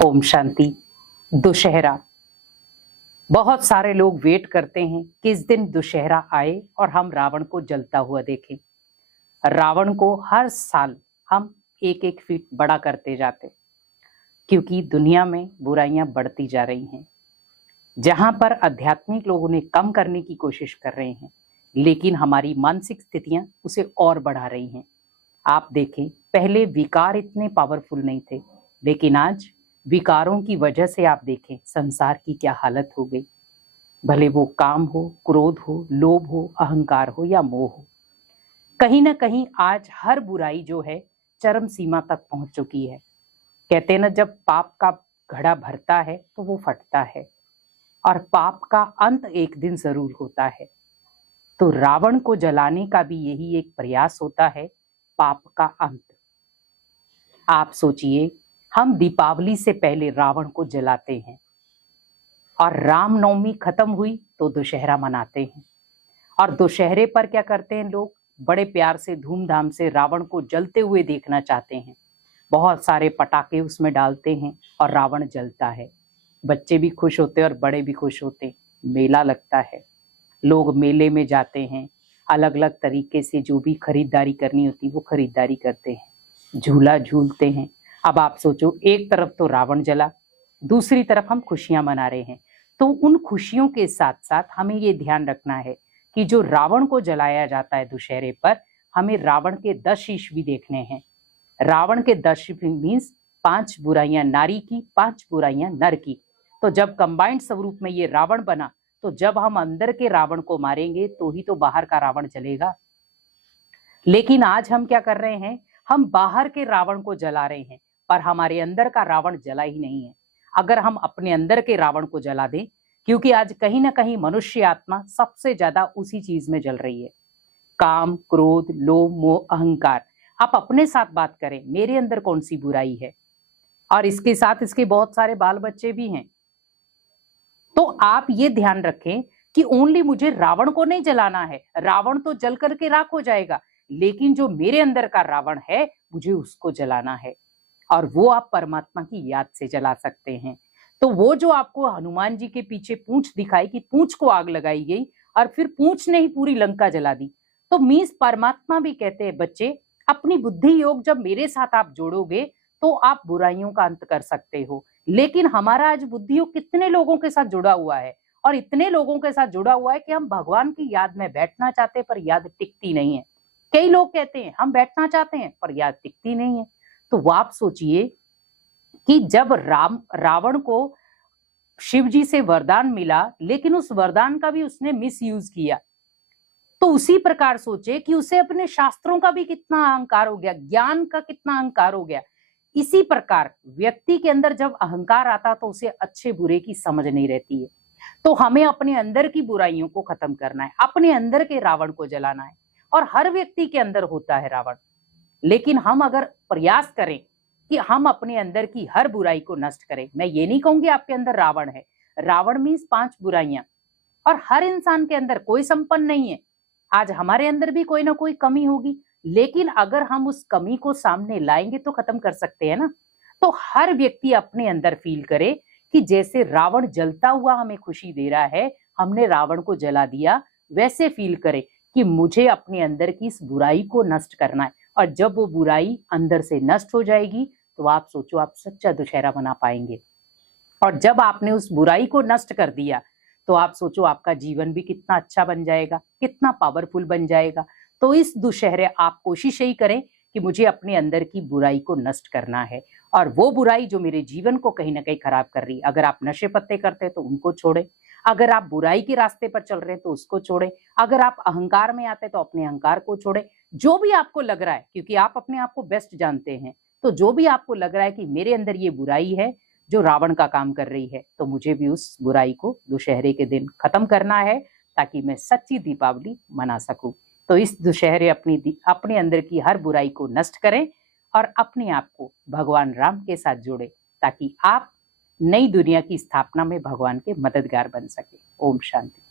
ओम शांति। दुशहरा। बहुत सारे लोग वेट करते हैं किस दिन दुशहरा आए और हम रावण को जलता हुआ देखें। रावण को हर साल हम एक एक फीट बड़ा करते जाते, क्योंकि दुनिया में बुराइयां बढ़ती जा रही हैं। जहां पर आध्यात्मिक लोग उन्हें कम करने की कोशिश कर रहे हैं, लेकिन हमारी मानसिक स्थितियां उसे और बढ़ा रही हैं। आप देखें, पहले विकार इतने पावरफुल नहीं थे, लेकिन आज विकारों की वजह से आप देखें संसार की क्या हालत हो गई। भले वो काम हो, क्रोध हो, लोभ हो, अहंकार हो या मोह हो, कहीं ना कहीं आज हर बुराई जो है चरम सीमा तक पहुंच चुकी है। कहते हैं ना, जब पाप का घड़ा भरता है तो वो फटता है, और पाप का अंत एक दिन जरूर होता है। तो रावण को जलाने का भी यही एक प्रयास होता है, पाप का अंत। आप सोचिए, हम दीपावली से पहले रावण को जलाते हैं, और रामनवमी खत्म हुई तो दुशहरा मनाते हैं। और दुशहरे पर क्या करते हैं लोग? बड़े प्यार से, धूमधाम से रावण को जलते हुए देखना चाहते हैं। बहुत सारे पटाखे उसमें डालते हैं और रावण जलता है। बच्चे भी खुश होते हैं और बड़े भी खुश होते हैं। मेला लगता है, लोग मेले में जाते हैं, अलग अलग तरीके से जो भी खरीदारी करनी होती है वो खरीदारी करते हैं, झूला झूलते हैं। अब आप सोचो, एक तरफ तो रावण जला, दूसरी तरफ हम खुशियां मना रहे हैं। तो उन खुशियों के साथ साथ हमें ये ध्यान रखना है कि जो रावण को जलाया जाता है दुशहरे पर, हमें रावण के 10 शीश भी देखने हैं। रावण के 10 शीश मीन्स 5 बुराइयां नारी की, 5 बुराइयां नर की। तो जब कंबाइंड स्वरूप में ये रावण बना, तो जब हम अंदर के रावण को मारेंगे तो ही तो बाहर का रावण जलेगा। लेकिन आज हम क्या कर रहे हैं? हम बाहर के रावण को जला रहे हैं, पर हमारे अंदर का रावण जला ही नहीं है। अगर हम अपने अंदर के रावण को जला दें, क्योंकि आज कहीं ना कहीं मनुष्य आत्मा सबसे ज्यादा उसी चीज में जल रही है, काम, क्रोध, लोभ, मोह, अहंकार। आप अपने साथ बात करें, मेरे अंदर कौन सी बुराई है? और इसके साथ इसके बहुत सारे बाल बच्चे भी हैं। तो आप ये ध्यान रखें कि ओनली मुझे रावण को नहीं जलाना है। रावण तो जल करके राख हो जाएगा, लेकिन जो मेरे अंदर का रावण है मुझे उसको जलाना है। और वो आप परमात्मा की याद से जला सकते हैं। तो वो जो आपको हनुमान जी के पीछे पूंछ दिखाई कि पूंछ को आग लगाई गई, और फिर पूंछ ने ही पूरी लंका जला दी। तो मीन्स परमात्मा भी कहते हैं, बच्चे अपनी बुद्धि योग जब मेरे साथ आप जोड़ोगे तो आप बुराइयों का अंत कर सकते हो। लेकिन हमारा आज बुद्धि योग कितने लोगों के साथ जुड़ा हुआ है, और इतने लोगों के साथ जुड़ा हुआ है कि हम भगवान की याद में बैठना चाहते हैं, पर याद टिकती नहीं है। कई लोग कहते हैं हम बैठना चाहते हैं, पर याद टिकती नहीं है। तो वो आप सोचिए कि जब रावण को शिव जी से वरदान मिला, लेकिन उस वरदान का भी उसने मिस यूज किया। तो उसी प्रकार सोचे कि उसे अपने शास्त्रों का भी कितना अहंकार हो गया, ज्ञान का कितना अहंकार हो गया। इसी प्रकार व्यक्ति के अंदर जब अहंकार आता तो उसे अच्छे बुरे की समझ नहीं रहती है। तो हमें अपने अंदर की बुराइयों को खत्म करना है, अपने अंदर के रावण को जलाना है। और हर व्यक्ति के अंदर होता है रावण, लेकिन हम अगर प्रयास करें कि हम अपने अंदर की हर बुराई को नष्ट करें। मैं ये नहीं कहूंगी आपके अंदर रावण है, रावण मीन्स 5 बुराइयां। और हर इंसान के अंदर कोई संपन्न नहीं है। आज हमारे अंदर भी कोई ना कोई कमी होगी, लेकिन अगर हम उस कमी को सामने लाएंगे तो खत्म कर सकते हैं ना। तो हर व्यक्ति अपने अंदर फील करे कि जैसे रावण जलता हुआ हमें खुशी दे रहा है, हमने रावण को जला दिया, वैसे फील करे कि मुझे अपने अंदर की इस बुराई को नष्ट करना है। और जब वो बुराई अंदर से नष्ट हो जाएगी तो आप सोचो, आप सच्चा दुशहरा मना पाएंगे। और जब आपने उस बुराई को नष्ट कर दिया तो आप सोचो, आपका जीवन भी कितना अच्छा बन जाएगा, कितना पावरफुल बन जाएगा। तो इस दुशहरे आप कोशिश यही करें कि मुझे अपने अंदर की बुराई को नष्ट करना है, और वो बुराई जो मेरे जीवन को कहीं ना कहीं खराब कर रही है। अगर आप नशे पत्ते करते हैं तो उनको छोड़ें, अगर आप बुराई के रास्ते पर चल रहे हैं तो उसको छोड़ें, अगर आप अहंकार में आते हैं तो अपने अहंकार को छोड़ें। जो भी आपको लग रहा है, क्योंकि आप अपने आप को बेस्ट जानते हैं, तो जो भी आपको लग रहा है कि मेरे अंदर ये बुराई है जो रावण का काम कर रही है, तो मुझे भी उस बुराई को दुशहरे के दिन खत्म करना है, ताकि मैं सच्ची दीपावली मना सकूं। तो इस दुशहरे अपने अंदर की हर बुराई को नष्ट करें और अपने आप को भगवान राम के साथ जोड़े, ताकि आप नई दुनिया की स्थापना में भगवान के मददगार बन सके। ओम शांति।